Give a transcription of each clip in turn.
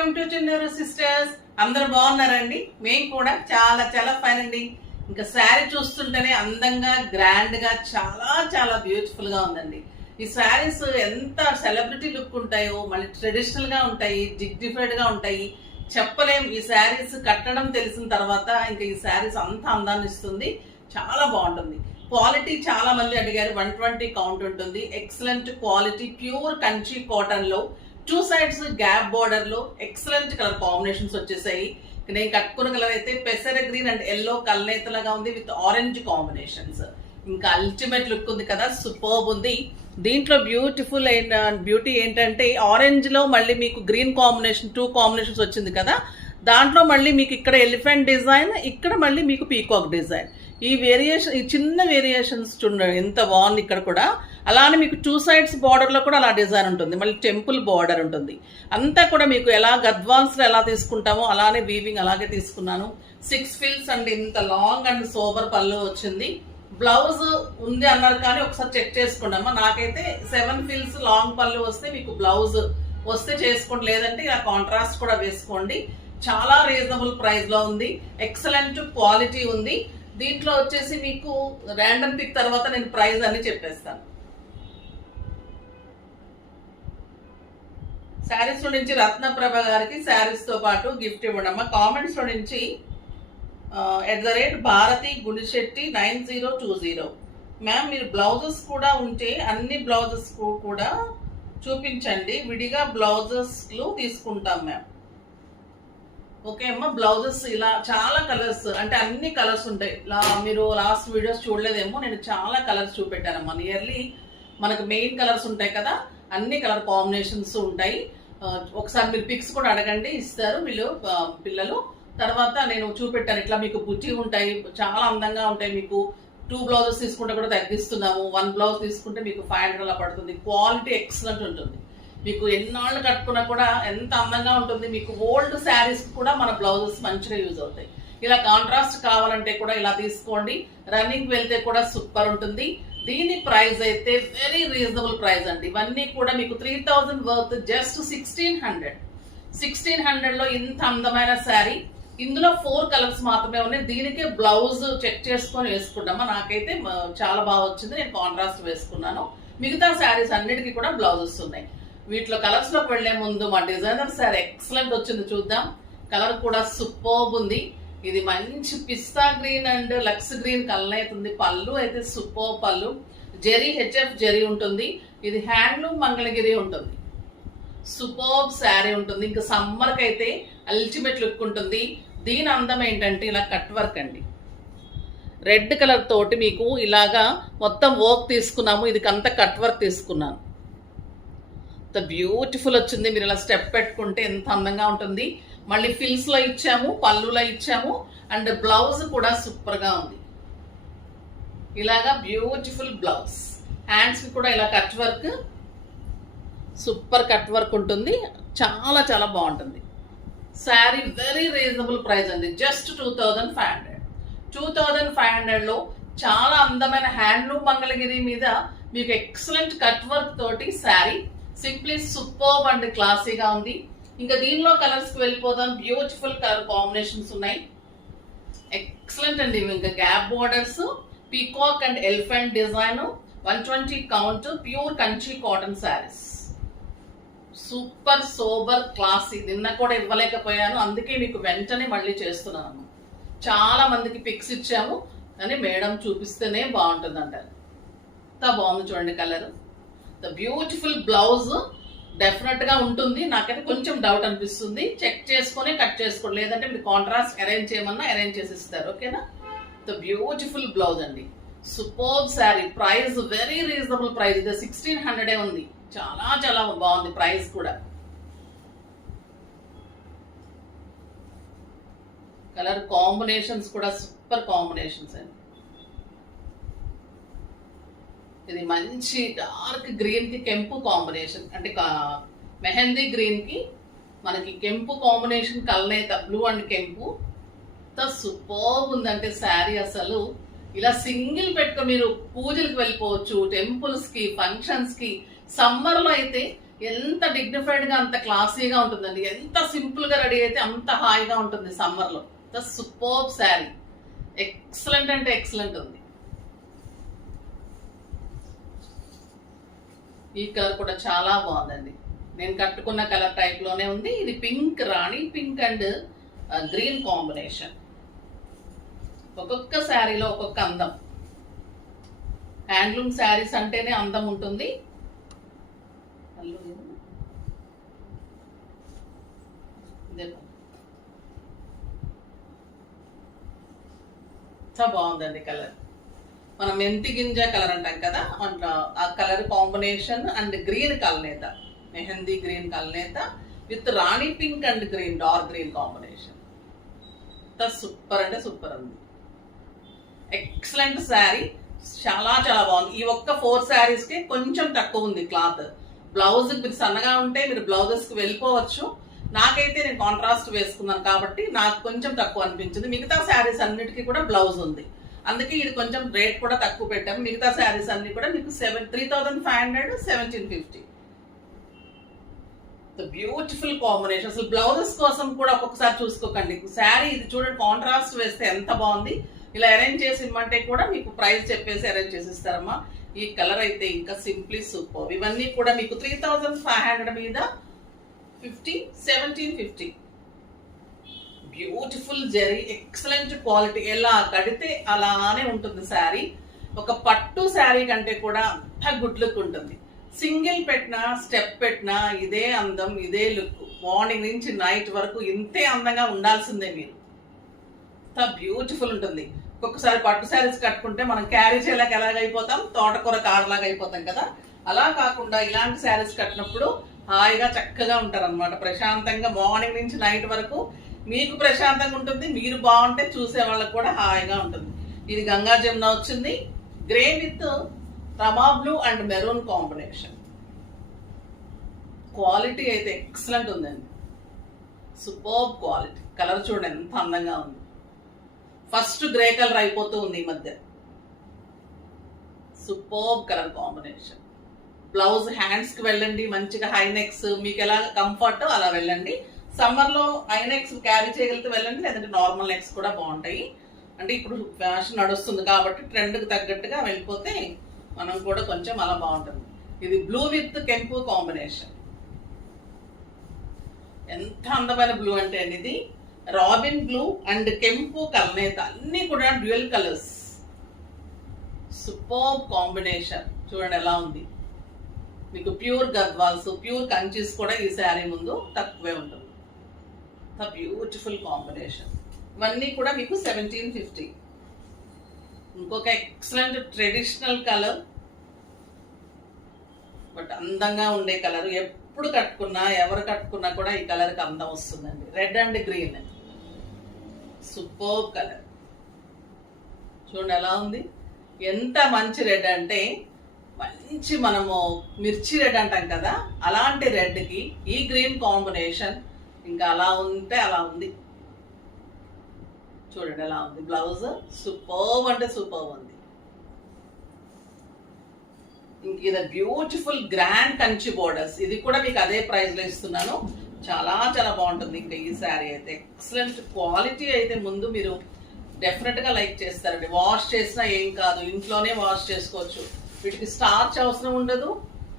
Welcome to Chinnur sisters. అందరూ బాగున్నారండి? మేము కూడా చాలా చాలా ఫైన్ అండి. ఇంకా శారీ చూస్తుంటేనే అందంగా గ్రాండ్ గా చాలా చాలా బ్యూటిఫుల్ గా ఉందండి. ఈ శారీస్ ఎంత సెలబ్రిటీ లుక్ ఉంటాయో, మళ్ళీ ట్రెడిషనల్ గా ఉంటాయి, డిగ్నిఫైడ్ గా ఉంటాయి, చెప్పలేం. ఈ శారీస్ కట్టడం తెలిసిన తర్వాత ఇంకా ఈ శారీస్ అంత అందాన్ని ఇస్తుంది. చాలా బాగుంటుంది. క్వాలిటీ చాలా మంది అడిగారు. 120 కౌంట్ ఉంటుంది. Excellent quality, pure Kanchi cotton లో 2 సైడ్స్ గ్యాప్ బోర్డర్ లో ఎక్సలెంట్ కలర్ కాంబినేషన్స్ వచ్చేసాయి. నేను కట్టుకున్న కలర్ అయితే పెసర గ్రీన్ అండ్ ఎల్లో కల్నేతలాగా ఉంది విత్ ఆరెంజ్ కాంబినేషన్స్. ఇంకా అల్టిమేట్ లుక్ ఉంది కదా, సూపర్బ్ ఉంది. దీంట్లో బ్యూటీ ఏంటంటే ఆరెంజ్ లో మళ్ళీ మీకు గ్రీన్ కాంబినేషన్ 2 కాంబినేషన్స్ వచ్చింది కదా. దాంట్లో మళ్ళీ మీకు ఇక్కడ ఎలిఫెంట్ డిజైన్, ఇక్కడ మళ్ళీ మీకు పీకాక్ డిజైన్. ఈ చిన్న వేరియేషన్స్ చూడండి ఎంత బాగుంది. ఇక్కడ కూడా అలానే మీకు 2 సైడ్స్ బార్డర్ లో కూడా అలా డిజైన్ ఉంటుంది. మళ్ళీ టెంపుల్ బార్డర్ ఉంటుంది. అంతా కూడా మీకు ఎలా గద్వాల్స్ లో ఎలా తీసుకుంటామో అలానే వీవింగ్ అలాగే తీసుకున్నాను. 6 ఫిల్స్ అండి, ఇంత లాంగ్ అండ్ సోబర్ పళ్ళు వచ్చింది. బ్లౌజ్ ఉంది అన్నారు కానీ ఒకసారి చెక్ చేసుకోండమ్మా. నాకైతే 7 ఫిల్స్ లాంగ్ పళ్ళు వస్తే మీకు బ్లౌజ్ వస్తే చేసుకోండి, లేదంటే ఇలా కాంట్రాస్ట్ కూడా వేసుకోండి. చాలా రీజనబుల్ ప్రైస్ లో ఉంది. ఎక్సలెంట్ క్వాలిటీ ఉంది. దీంట్లో వచ్చేసి మీకు ర్యాండమ్ పిక్ తర్వాత నేను ప్రైస్ అన్ని చెప్పేస్తాను. శారీస్ లో నుంచి రత్నప్రభ గారికి శారీస్ తో పాటు గిఫ్ట్ ఇవ్వడమ్మా. కామెంట్స్ లో నుంచి @భారతి గుడిశెట్టి 9020. మ్యామ్ మీరు బ్లౌజెస్ కూడా ఉంటే అన్ని బ్లౌజెస్ కూడా చూపించండి, విడిగా బ్లౌజెస్ తీసుకుంటాం మ్యామ్. ఓకే అమ్మ, బ్లౌజెస్ ఇలా చాలా కలర్స్ అంటే అన్ని కలర్స్ ఉంటాయి. మీరు లాస్ట్ వీడియోస్ చూడలేదేమో, నేను చాలా కలర్స్ చూపెట్టానమ్మా. నియర్లీ మనకు మెయిన్ కలర్స్ ఉంటాయి కదా, అన్ని కలర్ కాంబినేషన్స్ ఉంటాయి. ఒకసారి మీరు పిక్స్ కూడా అడగండి, ఇస్తారు పిల్లలు. తర్వాత నేను చూపెట్టాను ఇట్లా మీకు బుట్టి ఉంటాయి, చాలా అందంగా ఉంటాయి. మీకు 2 బ్లౌజెస్ తీసుకుంటే కూడా తగ్గిస్తున్నాము. 1 బ్లౌజ్ తీసుకుంటే మీకు 500 అలా పడుతుంది. క్వాలిటీ ఎక్సలెంట్ ఉంటుంది. మీకు ఎన్నాళ్ళు కట్టుకున్నా కూడా ఎంత అందంగా ఉంటుంది. మీకు ఓల్డ్ శారీస్ కూడా మన బ్లౌజెస్ మంచిగా యూజ్ అవుతాయి. ఇలా కాంట్రాస్ట్ కావాలంటే కూడా ఇలా తీసుకోండి. రన్నింగ్ వెళ్తే కూడా సూపర్ ఉంటుంది. దీని ప్రైస్ అయితే వెరీ రీజనబుల్ ప్రైస్ అండి. ఇవన్నీ కూడా మీకు 3000 వర్త్ జస్ట్ 1600 లో ఇంత అందమైన శారీ. ఇందులో 4 కలర్స్ మాత్రమే ఉన్నాయి. దీనికే బ్లౌజ్ చెక్ చేసుకొని వేసుకుంటామా. నాకైతే చాలా బాగా వచ్చింది, నేను కాంట్రాస్ట్ వేసుకున్నాను. మిగతా శారీస్ అన్నిటికీ కూడా బ్లౌజెస్ ఉన్నాయి. వీటిలో కలర్స్ లోకి వెళ్లే ముందు మా డిజైనర్ శారీ ఎక్సలెంట్ వచ్చింది, చూద్దాం. కలర్ కూడా సూపర్బ్ ఉంది. ఇది మంచి పిస్తా గ్రీన్ అండ్ లక్స్ గ్రీన్ కలర్ అవుతుంది. పళ్ళు అయితే సూపర్ పళ్ళు, జెరీ HF జెరీ ఉంటుంది. ఇది హ్యాండ్లూమ్ మంగళగిరి ఉంటుంది. సూపర్బ్ శారీ ఉంటుంది. ఇంకా సమ్మర్ కి అయితే అల్టిమేట్ లుక్ ఉంటుంది. దీని అందం ఏంటంటే ఇలా కట్ వర్క్ అండి. రెడ్ కలర్ తోటి మీకు ఇలాగా మొత్తం వర్క్ తీసుకున్నాము. ఇది అంత కట్ వర్క్ తీసుకున్నాను. ఎంత బ్యూటిఫుల్ వచ్చింది. మీరు ఇలా స్టెప్ పెట్టుకుంటే ఎంత అందంగా ఉంటుంది. మళ్ళీ ఫిల్స్ లో ఇచ్చాము, పళ్ళులో ఇచ్చాము, అండ్ బ్లౌజ్ కూడా సూపర్ గా ఉంది. ఇలాగా బ్యూటిఫుల్ బ్లౌజ్. హ్యాండ్స్ కి కూడా ఇలా cut work, super cut work ఉంటుంది. చాలా చాలా బాగుంటుంది. శారీ వెరీ రీజనబుల్ ప్రైస్ అండి, జస్ట్ 2500. 2500 లో చాలా అందమైన హ్యాండ్లూమ్ మంగళగిరి మీద మీకు ఎక్సలెంట్ కట్ వర్క్ తోటి శారీ సింప్లీ సూపర్బ్ అండ్ క్లాసీగా ఉంది. ఇంకా దీనిలో కలర్స్ కి వెళ్ళిపోదాం. బ్యూటిఫుల్ కలర్ కాంబినేషన్స్ ఉన్నాయి. ఎక్సలెంట్ అండి. ఇంకా gap borders, peacock and elephant design, 120 count, pure Kanchi cotton saris. Super sober classy. నిన్న కూడా ఇవ్వలేకపోయాను, అందుకే మీకు వెంటనే మళ్ళీ చేస్తున్నాను. చాలా మందికి పిక్స్ ఇచ్చాము కానీ మేడం చూపిస్తేనే బాగుంటుంది అంటారు. ఎంత బాగుంది చూడండి colour. The beautiful blouse definite గా ఉంటుంది. నాకైతే కొంచెం డౌట్ అనిపిస్తుంది. చెక్ చేసుకొని కట్ చేసుకోండి, లేదంటే మీరు కాంట్రాస్ట్ అరేంజ్ చేయమన్నా అరేంజ్ చేసి ఇస్తారు. ఓకేనా? ద బ్యూటిఫుల్ బ్లౌజ్ అండి. Superb sari. Price very reasonable price. ఇది 1600 ఉంది. చాలా చాలా బాగుంది ప్రైస్ కూడా. కలర్ కాంబినేషన్స్ కూడా సూపర్ కాంబినేషన్స్ అండి. ఇది మంచి డార్క్ గ్రీన్ కి కెంపు కాంబినేషన్, అంటే మెహందీ గ్రీన్ కి మనకి కెంపు కాంబినేషన్, కల్నేత బ్లూ అండ్ కెంపు. సూపర్బ్ ఉందంటే శారీ అసలు ఇలా సింగిల్ పెట్టుకో మీరు పూజలకు వెళ్ళిపోవచ్చు, టెంపుల్స్ కి, ఫంక్షన్స్ కి. సమ్మర్ లో అయితే ఎంత డిగ్నిఫైడ్ గా అంత క్లాసీగా ఉంటుందండి. ఎంత సింపుల్ గా రెడీ అయితే అంత హాయిగా ఉంటుంది సమ్మర్ లో. ద సూపర్బ్ శారీ, ఎక్సలెంట్ అంటే ఎక్సలెంట్ ఉంది. ఈ కలర్ కూడా చాలా బాగుందండి. నేను కట్టుకున్న కలర్ టైప్ లోనే ఉంది. ఇది pink, Rani pink and green combination. ఒక్కొక్క శారీలో ఒక్కొక్క అందం. హ్యాండ్లూమ్ శారీస్ అంటేనే అందం ఉంటుంది. చాలా బాగుందండి కలర్. మనం మెంతి గింజ కలర్ అంటాం కదా, ఆ కలర్ కాంబినేషన్ అండ్ గ్రీన్ కలనేత, మెహందీ గ్రీన్ కలనేత with rani pink and green, dark green combination. Super అంటే సూపర్ ఉంది. ఎక్సలెంట్ శారీ, చాలా చాలా బాగుంది. ఈ ఒక్క 4 శారీస్ కి కొంచెం తక్కువ ఉంది క్లాత్. బ్లౌజ్ మీరు సన్నగా ఉంటే మీరు బ్లౌజెస్ కి వెళ్ళిపోవచ్చు. నాకైతే నేను కాంట్రాస్ట్ వేసుకున్నాను కాబట్టి నాకు కొంచెం తక్కువ అనిపించింది. మిగతా శారీస్ అన్నిటికీ కూడా బ్లౌజ్ ఉంది, అందుకే ఇది కొంచెం రేట్ కూడా తక్కువ పెట్టాము. మిగతా శారీస్ అన్ని కూడా మీకు 3500, 1750. Beautiful combination. అసలు బ్లౌజెస్ కోసం కూడా ఒక్కొక్కసారి చూసుకోకండి. శారీ ఇది చూడండి, కాంట్రాస్ట్ వేస్తే ఎంత బాగుంది. ఇలా అరేంజ్ చేసి ఇమ్మంటే కూడా మీకు ప్రైస్ చెప్పేసి అరేంజ్ చేసి ఇస్తారమ్మా. ఈ కలర్ అయితే ఇంకా సింప్లీ సూపర్. ఇవన్నీ కూడా మీకు 3500 మీద 1750. Beautiful zari, excellent quality. ఎలా కడితే అలానే ఉంటుంది శారీ. ఒక పట్టు శారీ కంటే కూడా అంత గుడ్ లుక్ ఉంటుంది. సింగిల్ పెట్టినా, స్టెప్ పెట్టినా ఇదే అందం, ఇదే లుక్. మార్నింగ్ నుంచి నైట్ వరకు ఇంతే అందంగా ఉండాల్సిందే మీరు. బ్యూటిఫుల్ ఉంటుంది. ఒక్కొక్కసారి పట్టు శారీస్ కట్టుకుంటే మనం క్యారీ చేయలేక ఎలాగైపోతాం, తోటకూర కాడలాగా అయిపోతాం కదా. అలా కాకుండా ఇలాంటి శారీస్ కట్టినప్పుడు హాయిగా చక్కగా ఉంటారు అనమాట. ప్రశాంతంగా మార్నింగ్ నుంచి నైట్ వరకు మీకు ప్రశాంతంగా ఉంటుంది. మీరు బాగుంటే చూసే వాళ్ళకి కూడా హాయిగా ఉంటుంది. ఇది గంగా జమున వచ్చింది, grey with Rama blue and maroon combination. Quality అయితే ఎక్సలెంట్ ఉందండి, సూపర్బ్ క్వాలిటీ. కలర్ చూడండి ఎంత అందంగా ఉంది. ఫస్ట్ గ్రే కలర్ అయిపోతూ ఉంది ఈ మధ్య. Superb colour combination. Blouse hands కి వెళ్ళండి, మంచిగా హై నెక్స్ మీకు ఎలా కంఫర్ట్ అలా వెళ్ళండి. సమ్మర్ లో హై నెక్స్ క్యారీ చేయగలిగితే వెళ్ళండి, లేదంటే నార్మల్ నెక్స్ కూడా బాగుంటాయి. అంటే ఇప్పుడు ఫ్యాషన్ నడుస్తుంది కాబట్టి ట్రెండ్ కి తగ్గట్టుగా వెళ్ళిపోతే మనం కూడా కొంచెం అలా బాగుంటుంది. ఇది బ్లూ విత్ కెంపు కాంబినేషన్. ఎంత అందమైన బ్లూ అంటే అండి, ఇది రాబిన్ బ్లూ అండ్ కెంపు కలనేత, అన్ని కూడా డ్యూయల్ కలర్స్. Super combination. చూడండి ఎలా ఉంది. మీకు ప్యూర్ గద్వాల్స్, ప్యూర్ కంచీస్ కూడా ఈ శారీ ముందు తక్కువే ఉంటుంది. Beautiful combination. ఇవన్నీ కూడా మీకు 1750. ఇంకొక ఎక్సలెంట్ ట్రెడిషనల్ కలర్, బట్ అందంగా ఉండే కలర్. ఎప్పుడు కట్టుకున్నా, ఎవరు కట్టుకున్నా కూడా ఈ కలర్కి అందం వస్తుందండి. Red and green, super colour. చూడండి ఎలా ఉంది. ఎంత మంచి రెడ్ అంటే, మంచి మనము మిర్చి రెడ్ అంటాం కదా, అలాంటి రెడ్కి ఈ గ్రీన్ కాంబినేషన్ ఇంకా అలా ఉంటే అలా ఉంది. చూడండి ఎలా ఉంది. బ్లౌజ్ సూపర్ అంటే సూపర్ ఉంది. ఇంక ఇది బ్యూటిఫుల్ గ్రాండ్ కంచి బోర్డర్స్. ఇది కూడా మీకు అదే ప్రైస్ లో ఇస్తున్నాను. చాలా చాలా బాగుంటుంది. ఇంకా ఈ శారీ అయితే ఎక్సలెంట్ క్వాలిటీ. అయితే ముందు మీరు డెఫినెట్ గా లైక్ చేస్తారండి. వాష్ చేసినా ఏం కాదు, ఇంట్లోనే వాష్ చేసుకోవచ్చు. వీటికి స్టార్చ్ అవసరం ఉండదు,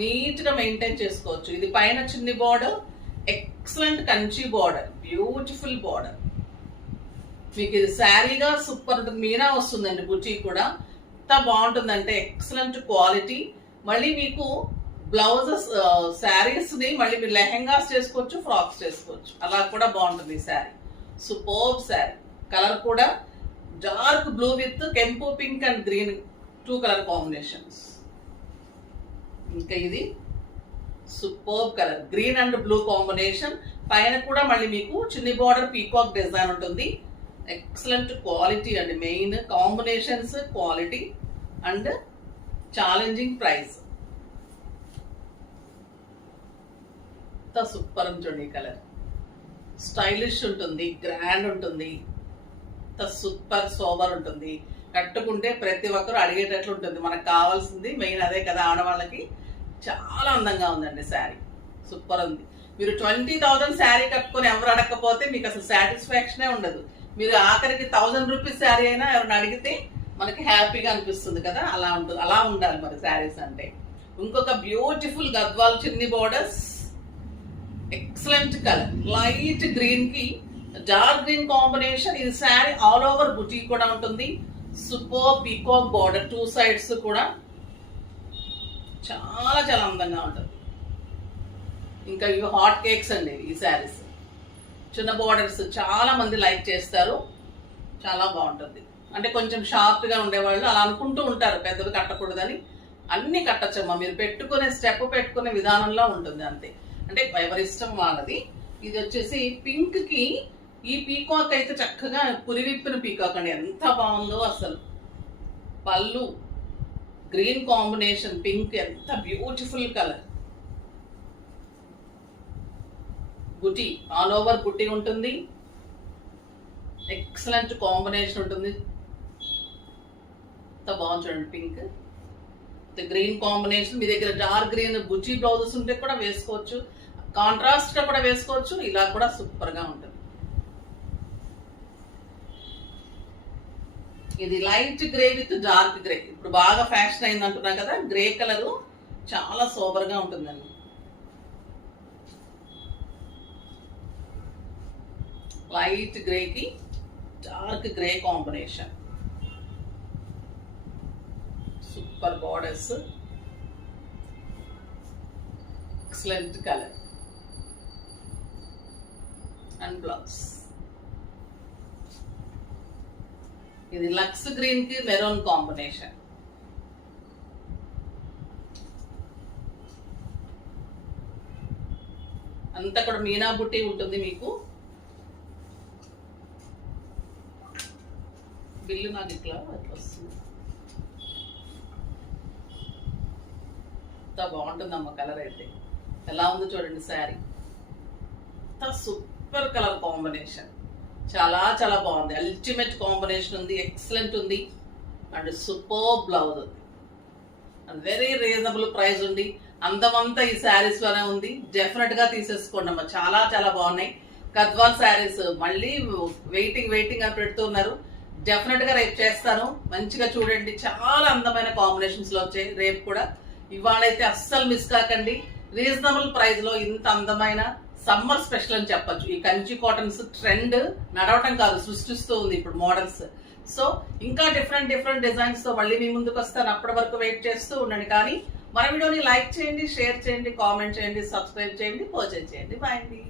నీట్ గా మెయింటైన్ చేసుకోవచ్చు. ఇది పైన చిన్ని border, excellent Kanchi border, beautiful border. మీకు ఇది శారీగా సూపర్ ఉంటుంది. మీనా వస్తుందండి బుటీ కూడా. ఎంత బాగుంటుందంటే ఎక్సలెంట్ క్వాలిటీ. మళ్ళీ మీకు బ్లౌజెస్ శారీస్ ని మళ్ళీ మీరు లెహెంగాస్ చేసుకోవచ్చు, ఫ్రాక్స్ చేసుకోవచ్చు. అలా కూడా బాగుంటుంది ఈ శారీ. సూపర్బ్ శారీ. కలర్ కూడా డార్క్ బ్లూ విత్ కెంపు pink and green, 2 colour combinations. ఇంకా ఇది superb colour, green and blue combination. పైన కూడా మళ్ళీ మీకు చిన్ని బార్డర్ పీకాక్ డిజైన్ ఉంటుంది. ఎక్సలెంట్ క్వాలిటీ అండి. Main combinations, quality and challenging price. Super ఉంటుంది. కలర్ స్టైలిష్ ఉంటుంది, గ్రాండ్ ఉంటుంది, సూపర్ సోబర్ ఉంటుంది. కట్టుకుంటే ప్రతి ఒక్కరు అడిగేటట్లు ఉంటుంది. మనకు కావాల్సింది మెయిన్ అదే కదా ఆడవాళ్ళకి. చాలా అందంగా ఉందండి శారీ. సూపర్ ఉంది. మీరు 20,000 శారీ కట్టుకొని ఎవరు అడగకపోతే మీకు అసలు సాటిస్ఫాక్షనే ఉండదు. మీరు ఆఖరికి 1000 రూపీస్ శారీ అయినా ఎవరిని అడిగితే మనకి హ్యాపీగా అనిపిస్తుంది కదా, అలా ఉంటుంది. అలా ఉండాలి మరి శారీస్ అంటే. ఇంకొక బ్యూటిఫుల్ గద్వాల్ చిన్ని borders, excellent colour, light green కి డార్క్ గ్రీన్ కాంబినేషన్. ఇది శారీ ఆల్ ఓవర్ బుటీ కూడా ఉంటుంది. సూపర్ పీకాక్ బోర్డర్, 2 సైడ్స్ కూడా చాలా చాలా అందంగా ఉంటుంది. ఇంకా ఇవి హాట్ కేక్స్ అండి ఈ శారీస్. చిన్న బోర్డర్స్ చాలా మంది లైక్ చేస్తారు, చాలా బాగుంటుంది. అంటే కొంచెం షార్ప్గా ఉండేవాళ్ళు అలా అనుకుంటూ ఉంటారు పెద్దవి కట్టకూడదని. అన్ని కట్టచ్చమ్మా, మీరు పెట్టుకునే స్టెప్ పెట్టుకునే విధానంలో ఉంటుంది అంతే. అంటే ఎవరి ఇష్టం వాళ్ళది. ఇది వచ్చేసి పింక్ కి ఈ పీకాక్ అయితే చక్కగా పురివిప్పిన పీకాక్ అండి, ఎంత బాగుందో అసలు. పళ్ళు గ్రీన్ కాంబినేషన్, పింక్, ఎంత బ్యూటిఫుల్ కలర్. బుటీ ఆల్ ఓవర్ బుటీ ఉంటుంది, ఎక్సలెంట్ కాంబినేషన్ ఉంటుంది. ఎంత బాగుంది చూడండి, పింక్ గ్రీన్ కాంబినేషన్. మీ దగ్గర డార్క్ గ్రీన్ బుటీ బ్లౌజెస్ ఉంటే కూడా వేసుకోవచ్చు, కాంట్రాస్ట్ గా కూడా వేసుకోవచ్చు, ఇలా కూడా సూపర్ గా ఉంటుంది. ఇది light grey with dark grey, ఇప్పుడు బాగా ఫ్యాషన్ అయింది అంటున్నా కదా, గ్రే కలర్ చాలా సూపర్ గా ఉంటుందండి. లైట్ గ్రే కి dark grey combination, super borders, excellent colour and blouse. ఇది లక్స్ గ్రీన్ కి మెరూన్ కాంబినేషన్. అంతా కూడా మీనా బుట్టి ఉంటుంది మీకు. బిల్లు నాకు ఇట్లా వస్తుంది, ఎంత బాగుంటుందమ్మ కలర్ అయితే. ఎలా ఉందో చూడండి శారీ, సూపర్ కలర్ కాంబినేషన్, చాలా చాలా బాగుంది. అల్టిమేట్ కాంబినేషన్ ఉంది, ఎక్సలెంట్ ఉంది. అండ్ సూపర్ బ్లౌజ్ ఉంది, వెరీ రీజనబుల్ ప్రైస్ ఉంది. అందమంతా ఈ శారీస్ లోనే ఉంది. డెఫినెట్ గా తీసేసుకోండి అమ్మ, చాలా చాలా బాగున్నాయి గద్వాల్ శారీస్. మళ్ళీ వెయిటింగ్ అని పెడుతున్నారు. డెఫినెట్ గా రేపు చేస్తాను, మంచిగా చూడండి. చాలా అందమైన కాంబినేషన్స్ లో వచ్చాయి రేపు కూడా. ఇవాళైతే అస్సలు మిస్ కాకండి. రీజనబుల్ ప్రైస్ లో ఇంత అందమైన సమ్మర్ స్పెషల్ అని చెప్పొచ్చు. ఈ కంచి కాటన్స్ ట్రెండ్ నడవటం కాదు, సృష్టిస్తూ ఉంది ఇప్పుడు మోడల్స్. సో ఇంకా డిఫరెంట్ డిజైన్స్ తో మళ్ళీ మీ ముందుకు వస్తాను. అప్పటి వరకు వెయిట్ చేస్తూ ఉండండి. కానీ మన వీడియోని లైక్ చేయండి, షేర్ చేయండి, కామెంట్ చేయండి, సబ్స్క్రైబ్ చేయండి, పర్చేజ్ చేయండి. బాయ్ అండి.